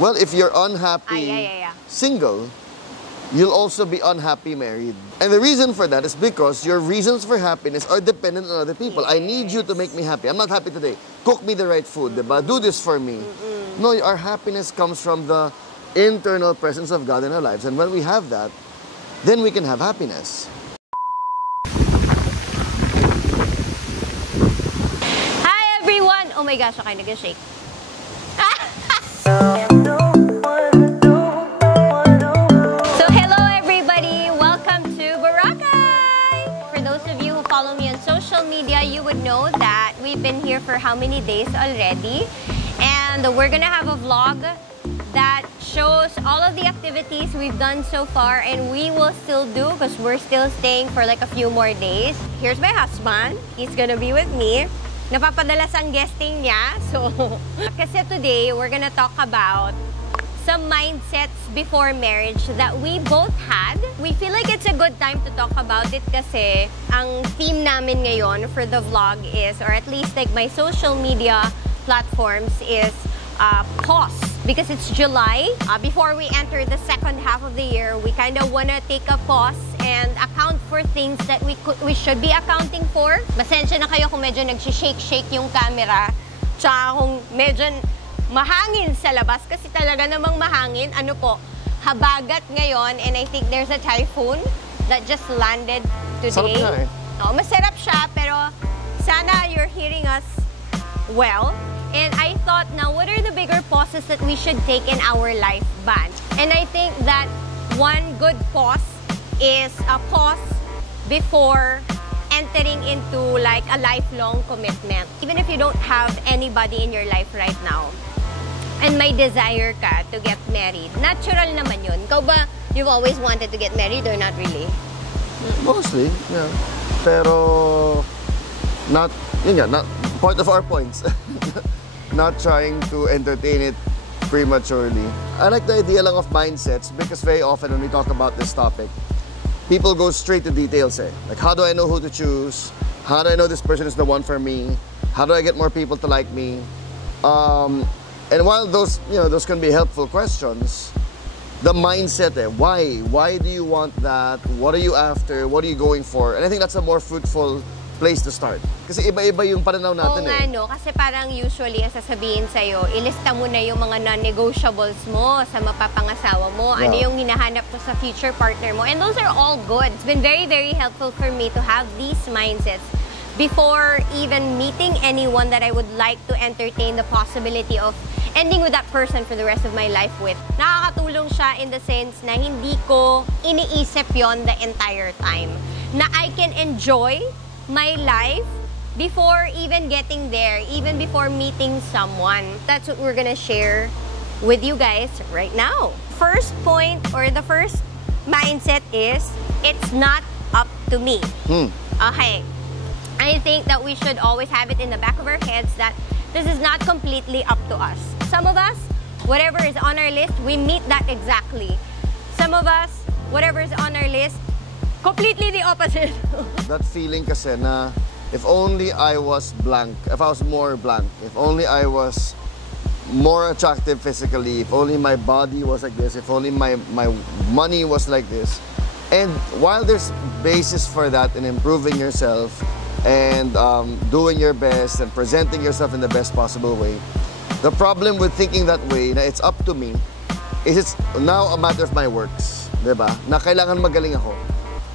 Well, if you're unhappy single, you'll also be unhappy married. And the reason for that is because your reasons for happiness are dependent on other people. Yes. I need you to make me happy. I'm not happy today. Cook me the right food, diba? Do this for me. No, our happiness comes from the internal presence of God in our lives. And when we have that, then we can have happiness. Hi, everyone! Oh my gosh, okay, nag-shake. You would know that we've been here for how many days already, and we're gonna have a vlog that shows all of the activities we've done so far, and we will still do because we're still staying for like a few more days. Here's my husband. He's gonna be with me. Napapadalas ang guesting niya. So, kasi today, we're gonna talk about some mindsets before marriage that we both had. We feel like it's a good time to talk about it kasi ang theme namin ngayon for the vlog is, or at least like my social media platforms is pause. Because it's July, before we enter the second half of the year, we kind of want to take a pause and account for things that we should be accounting for. Pasensya na kayo kung medyo nag-shake yung camera, tsaka kung medyo mahangin sa labas kasi talaga namang mahangin. Ano po, habagat ngayon, and I think there's a typhoon that just landed today. Sarap na eh. Oh, masarap siya, pero sana you're hearing us well. And I thought, now, what are the bigger pauses that we should take in our life ban? And I think that one good pause is a pause before entering into like a lifelong commitment. Even if you don't have anybody in your life right now, and may desire ka to get married, natural naman yun. Ikaw ba, you've always wanted to get married or not really? Mostly, yeah. Pero, not, yun nga, not part of our points. Not trying to entertain it prematurely. I like the idea lang of mindsets because very often when we talk about this topic, people go straight to details eh. Like, how do I know who to choose? How do I know this person is the one for me? How do I get more people to like me? And while those, those can be helpful questions, the mindset eh, why? Why do you want that? What are you after? What are you going for? And I think that's a more fruitful place to start. Kasi iba-iba yung pananaw natin eh. Oo nga, no? Kasi parang usually ang sasabihin sa'yo, ilista mo na yung mga non-negotiables mo sa mapapangasawa mo. Yeah. Ano yung hinahanap mo sa future partner mo. And those are all good. It's been very, very helpful for me to have these mindsets before even meeting anyone that I would like to entertain the possibility of ending with that person for the rest of my life with. Nakakatulong siya in the sense na hindi ko iniisip yon the entire time. Na I can enjoy my life before even getting there, even before meeting someone. That's what we're gonna share with you guys right now. First point, or the first mindset is, it's not up to me. Okay. I think that we should always have it in the back of our heads that this is not completely up to us. Some of us, whatever is on our list, we meet that exactly. Some of us, whatever is on our list, completely the opposite. That feeling kasi na, if only I was blank, if I was more blank, if only I was more attractive physically, if only my body was like this, if only my money was like this. And while there's basis for that in improving yourself and doing your best and presenting yourself in the best possible way, the problem with thinking that way, na it's up to me, is it's now a matter of my works, diba? Na kailangan magaling ako.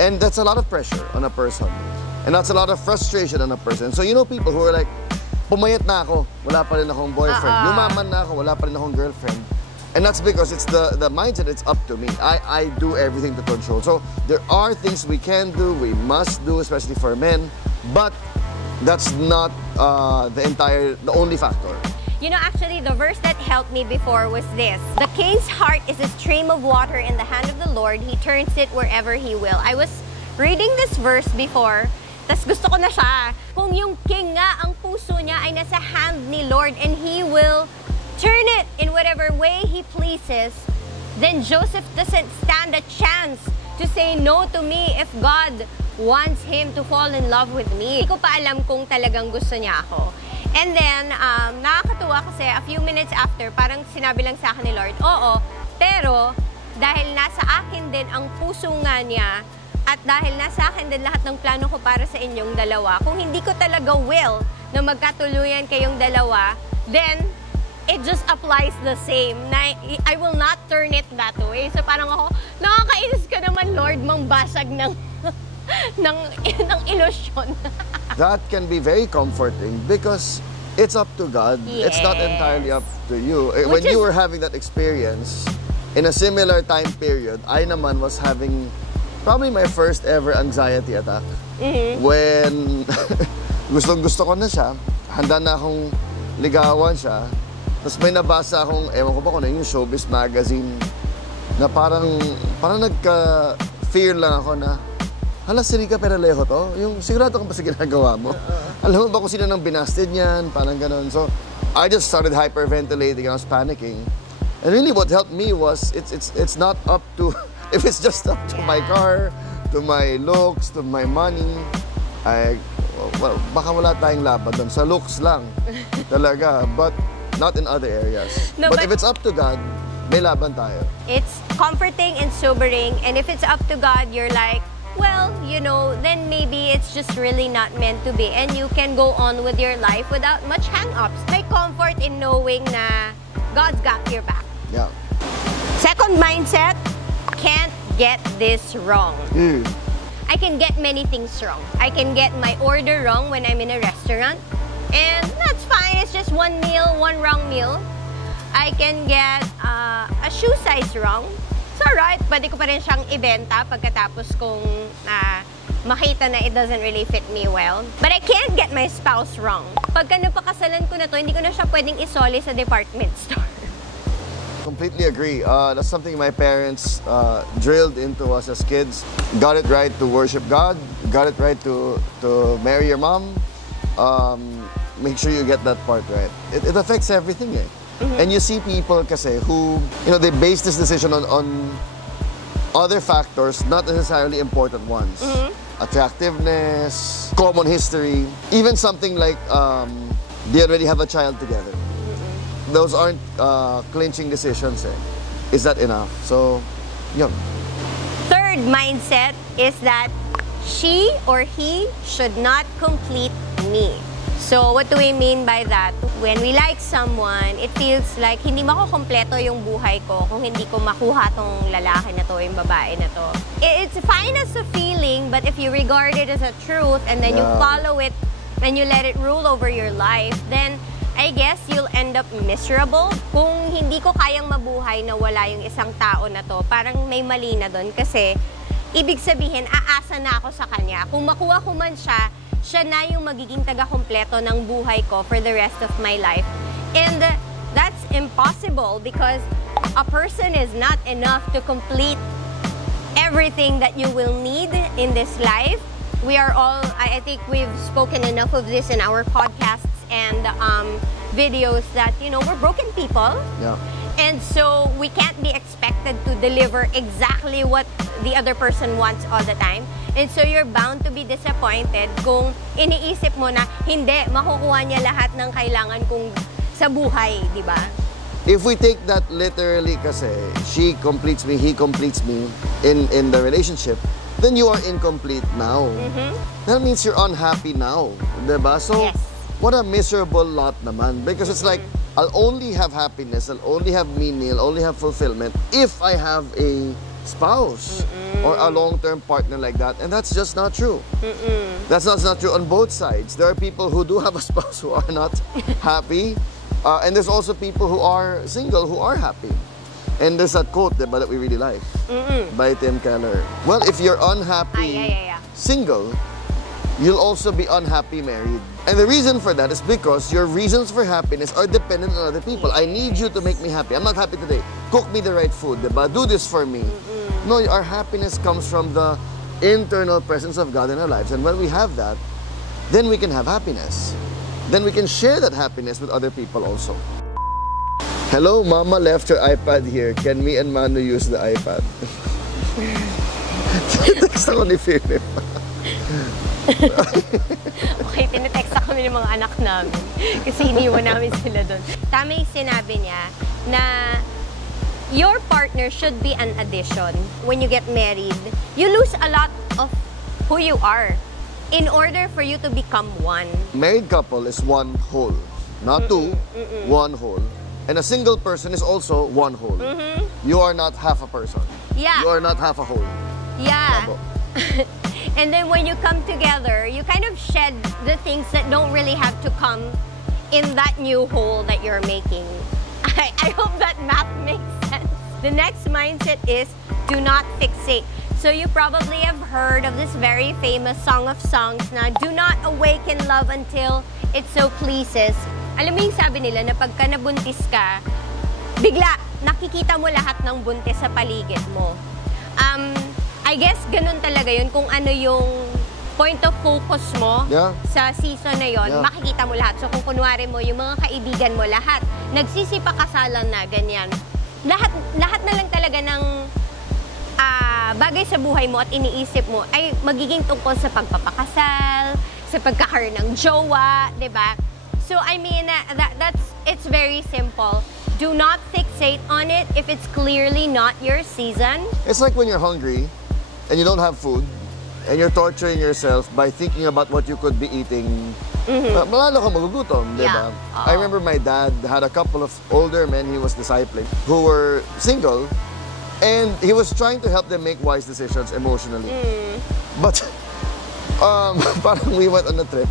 And that's a lot of pressure on a person. And that's a lot of frustration on a person. So you know people who are like, pumayat na ako, wala pa rin akong boyfriend. Yumaman na ako, wala pa rin akong girlfriend. And that's because it's the mindset, it's up to me. I do everything to control. So there are things we can do, we must do, especially for men. But that's not the only factor. You know, actually, the verse that helped me before was this. The king's heart is a stream of water in the hand of the Lord. He turns it wherever He will. I was reading this verse before, tas gusto ko na siya. Kung yung king nga, ang puso niya ay nasa hand ni Lord and He will turn it in whatever way He pleases, then Joseph doesn't stand a chance to say no to me if God wants him to fall in love with me. Hindi ko pa alam kung talagang gusto niya ako. And then, nakakatuwa kasi a few minutes after, parang sinabi lang sa akin ni Lord, oo, pero dahil nasa akin din ang puso nga niya at dahil nasa akin din lahat ng plano ko para sa inyong dalawa, kung hindi ko talaga will na magkatuluyan kayong dalawa, then it just applies the same. Na I will not turn it that way. So parang ako, nakakainis ka naman, Lord, mangbasag ng ng ilusyon. That can be very comforting because it's up to God. Yes. It's not entirely up to you. Which When you were having that experience, in a similar time period, I naman was having probably my first ever anxiety attack. When gustong-gusto ko na siya, handa na akong ligawan siya, tapos may nabasa akong, ewan ko ba kung ano yung Showbiz magazine, na parang nagka-fear lang ako na, hala, si Rica Peralejo to? Yung sigurado ka ba sa ginagawa mo? Alam mo ba kung sino nang binasted niyan? Parang ganon. So, I just started hyperventilating. I was panicking. And really what helped me was, it's not up to, if it's just up to my car, to my looks, to my money, well, baka wala tayong laban doon. Sa looks lang, talaga. But not in other areas. No, but if it's up to God, may laban tayo. It's comforting and sobering. And if it's up to God, you're like, well, you know, then maybe it's just really not meant to be. And you can go on with your life without much hang-ups. May comfort in knowing na God's got your back. Yeah. Second mindset, can't get this wrong. I can get many things wrong. I can get my order wrong when I'm in a restaurant. And that's fine. It's just one meal, one wrong meal. I can get a shoe size wrong. It's alright, pwede ko pa rin siyang ibenta pagkatapos kung makita na it doesn't really fit me well. But I can't get my spouse wrong. Pagka napakasalan ko na to, hindi ko na siya pwedeng isoli sa department store. Completely agree. That's something my parents drilled into us as kids. Got it right to worship God. Got it right to marry your mom. Make sure you get that part right. It affects everything eh. And you see people kasi who, you know, they base this decision on other factors, not necessarily important ones. Attractiveness, common history, even something like they already have a child together. Those aren't clinching decisions eh. Is that enough? So, yun. Third mindset is that she or he should not complete me. So, what do we mean by that? When we like someone, it feels like hindi makukompleto yung buhay ko kung hindi ko makuha tong lalaki na to, yung babae na to. It's fine as a feeling, but if you regard it as a truth and then you follow it and you let it rule over your life, then I guess you'll end up miserable. Kung hindi ko kayang mabuhay na wala yung isang tao na to, parang may mali na doon kasi ibig sabihin, aasa na ako sa kanya. Kung makuha ko man siya, siya na yung magiging taga-kompleto ng buhay ko for the rest of my life. And that's impossible because a person is not enough to complete everything that you will need in this life. We are all, I think we've spoken enough of this in our podcasts and videos that, you know, we're broken people. Yeah. And so we can't be expected to deliver exactly what the other person wants all the time. And so you're bound to be disappointed kung iniisip mo na hindi, makukuha niya lahat ng kailangan kong sa buhay, di ba? If we take that literally kasi she completes me, he completes me in the relationship, then you are incomplete now. That means you're unhappy now, di ba? So, yes. What a miserable lot naman. Because it's like, I'll only have happiness, I'll only have meaning, I'll only have fulfillment if I have a spouse or a long-term partner like that. And that's just not true. That's not true on both sides. There are people who do have a spouse who are not happy. And there's also people who are single who are happy. And there's that quote that we really like by Tim Keller. Well, if you're unhappy single, you'll also be unhappy married. And the reason for that is because your reasons for happiness are dependent on other people. I need you to make me happy. I'm not happy today. Cook me the right food, diba? Do this for me. No, our happiness comes from the internal presence of God in our lives. And when we have that, then we can have happiness. Then we can share that happiness with other people also. Hello, Mama left her iPad here. Can me and Manu use the iPad? Text ako ni Philip. Okay, tinetext kami ng mga anak namin. Kasi iniwan namin sila doon. Tama yung sinabi niya na your partner should be an addition. When you get married, you lose a lot of who you are in order for you to become one. Married couple is one whole. Not two, one whole. And a single person is also one whole. You are not half a person. Yeah. You are not half a whole. Yeah. Bravo. And then when you come together, you kind of shed the things that don't really have to come in that new whole that you're making. I hope that math makes sense. The next mindset is do not fixate. So you probably have heard of this very famous Song of Songs na do not awaken love until it so pleases. Alam mo yung sabi nila na pagka nabuntis ka, bigla nakikita mo lahat ng buntis sa paligid mo. I guess ganun talaga yun kung ano yung point of focus mo sa season na yon, makikita mo lahat. So kung kunwari mo, yung mga kaibigan mo lahat, nagsisipakasalan na, ganyan. Lahat na lang talaga ng bagay sa buhay mo at iniisip mo ay magiging tungkol sa pagpapakasal, sa pagkakaroon ng jowa, di ba? So I mean, it's very simple. Do not fixate on it if it's clearly not your season. It's like when you're hungry and you don't have food and you're torturing yourself by thinking about what you could be eating. Malalo ka magugutom, di ba? I remember my dad had a couple of older men he was discipling who were single and he was trying to help them make wise decisions emotionally. But parang we went on a trip.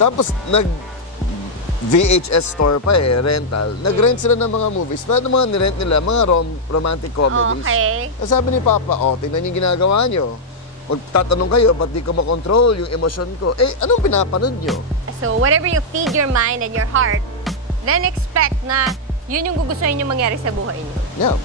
Tapos VHS store pa rental. Nag-rent sila ng mga movies. Pero mga nirent nila, mga romantic comedies. Okay. Sabi ni Papa, tingnan yung ginagawa nyo. Magtatanong kayo, ba't di ko makontrol yung emosyon ko? Anong pinapanood nyo? So, whatever you feed your mind and your heart, then expect na yun yung gugustuhin nyo mangyari sa buhay nyo. Yeah.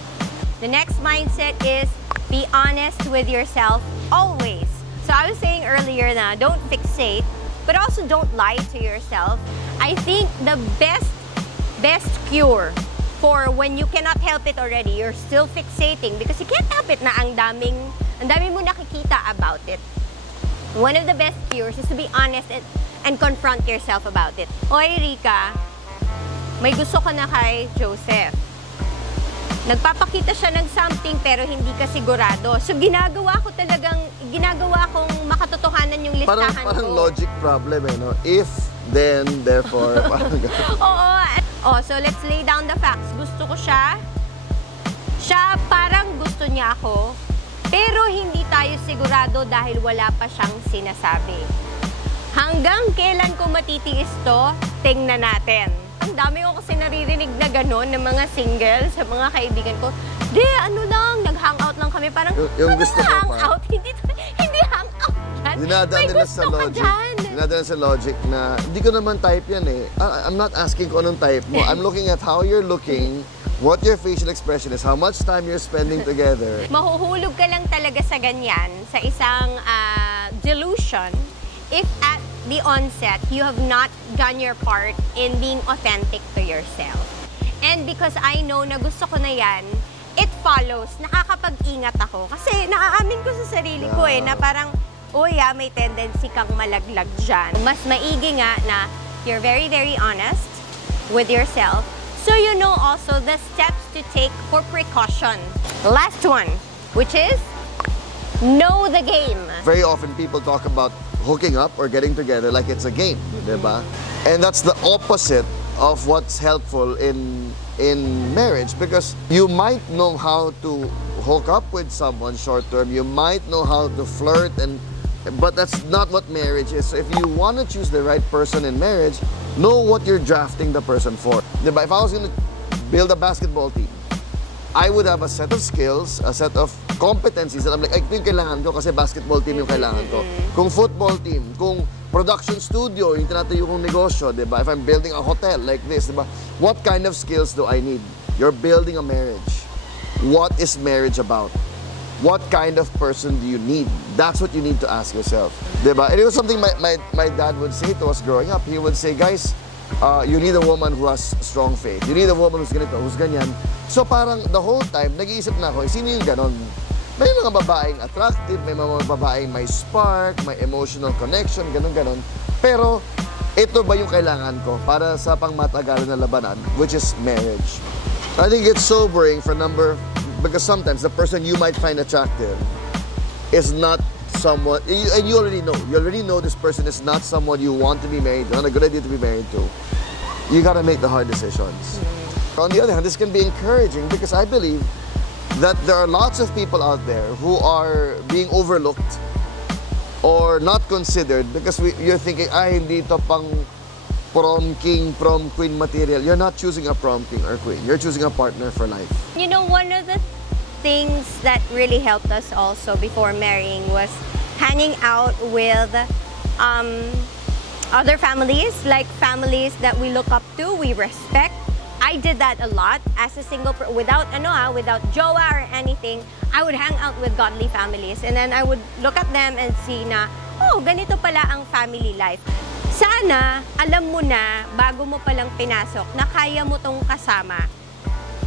The next mindset is be honest with yourself always. So, I was saying earlier na don't fixate, but also don't lie to yourself. I think the best cure for when you cannot help it already, you're still fixating because you can't help it na ang dami mo nakikita about it. One of the best cures is to be honest and confront yourself about it. Oy, Rika, may gusto ko na kay Joseph. Nagpapakita siya ng something pero hindi ka sigurado. So ginagawa kong makatotohanan yung listahan ko. Parang logic problem no? If, then, therefore, parang Oo. So let's lay down the facts. Gusto ko siya. Siya parang gusto niya ako. Pero hindi tayo sigurado dahil wala pa siyang sinasabi. Hanggang kailan ko matitiis to, tingnan natin. Ang dami ko kasi naririnig na gano'n ng mga single sa mga kaibigan ko. Di, nag-hangout lang kami. Parang, yung gusto ko hangout? Hindi hangout yan. Dinadaan nila sa logic. Dinadaan sa logic na, hindi ko naman type yan I'm not asking kung anong type mo. I'm looking at how you're looking, what your facial expression is, how much time you're spending together. Mahuhulog ka lang talaga sa ganyan, sa isang delusion, if at the onset, you have not done your part in being authentic to yourself. And because I know na gusto ko na yan, it follows, nakakapag-ingat ako. Kasi naaamin ko sa sarili ko na parang, may tendency kang malaglag dyan. Mas maigi nga na you're very, very honest with yourself. So you know also the steps to take for precaution. The last one, which is know the game. Very often people talk about hooking up or getting together like it's a game, diba? And that's the opposite of what's helpful in marriage because you might know how to hook up with someone short term, you might know how to flirt but that's not what marriage is. So if you want to choose the right person in marriage, know what you're drafting the person for. Diba? If I was going to build a basketball team, I would have a set of skills, a set of competencies that I'm like, ito yung kailangan ko kasi basketball team yung kailangan ko. Kung football team, kung production studio, yung tinatayo kong negosyo, diba? If I'm building a hotel like this, diba? What kind of skills do I need? You're building a marriage. What is marriage about? What kind of person do you need? That's what you need to ask yourself. Diba? And it was something my dad would say to us growing up. He would say, guys, you need a woman who has strong faith. You need a woman who's ganito, who's ganyan. So parang the whole time, nag-iisip na ako, sino yung ganon? May mga babaeng attractive, may mga babaeng may spark, may emotional connection, ganon-ganon. Pero, ito ba yung kailangan ko para sa pangmatagalan na labanan, which is marriage? I think it's sobering because sometimes the person you might find attractive is not someone, and you already know this person is not someone you want to be married, not a good idea to be married to. You gotta make the hard decisions. On the other hand, this can be encouraging because I believe that there are lots of people out there who are being overlooked or not considered because you're thinking, hindi to pang prom king, prom queen material. You're not choosing a prom king or queen. You're choosing a partner for life. You know, one of the things that really helped us also before marrying was hanging out with other families, like families that we look up to, we respect. I did that a lot as a single, without jowa or anything. I would hang out with godly families and then I would look at them and see na, oh, ganito pala ang family life. Sana, alam mo na, bago mo palang pinasok, na kaya mo tong kasama.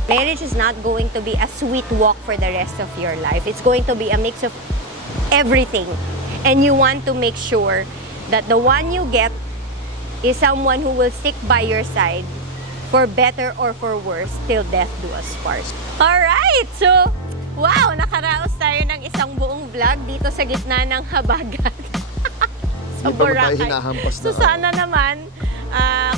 Marriage is not going to be a sweet walk for the rest of your life. It's going to be a mix of everything. And you want to make sure that the one you get is someone who will stick by your side for better or for worse, till death do us part. Alright! So, wow! Nakaraos tayo ng isang buong vlog dito sa gitna ng habagat. Sa Boracay. So, sana naman,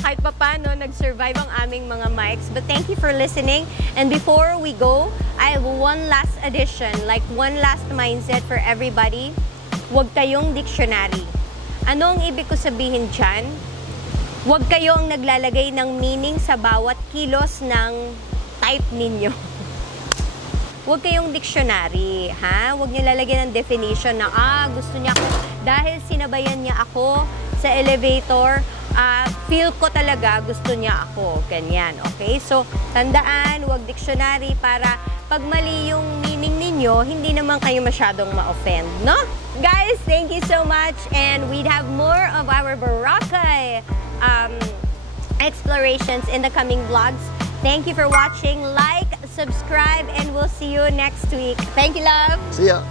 kahit papano, nag-survive ang aming mga mics. But thank you for listening. And before we go, I have one last addition, like one last mindset for everybody. Huwag kayong dictionary. Ano ang ibig ko sabihin dyan? Huwag kayong naglalagay ng meaning sa bawat kilos ng type ninyo. Huwag kayong dictionary, ha? Huwag niyo lalagyan ng definition na, gusto niya ako, dahil sinabayan niya ako sa elevator, feel ko talaga gusto niya ako. Ganyan, okay? So, tandaan, huwag dictionary para pag mali yung meaning ninyo, hindi naman kayo masyadong ma-offend, no? Guys, thank you so much, and we'd have more of our Boracay explorations in the coming vlogs. Thank you for watching. Like, subscribe, and we'll see you next week. Thank you, love. See ya.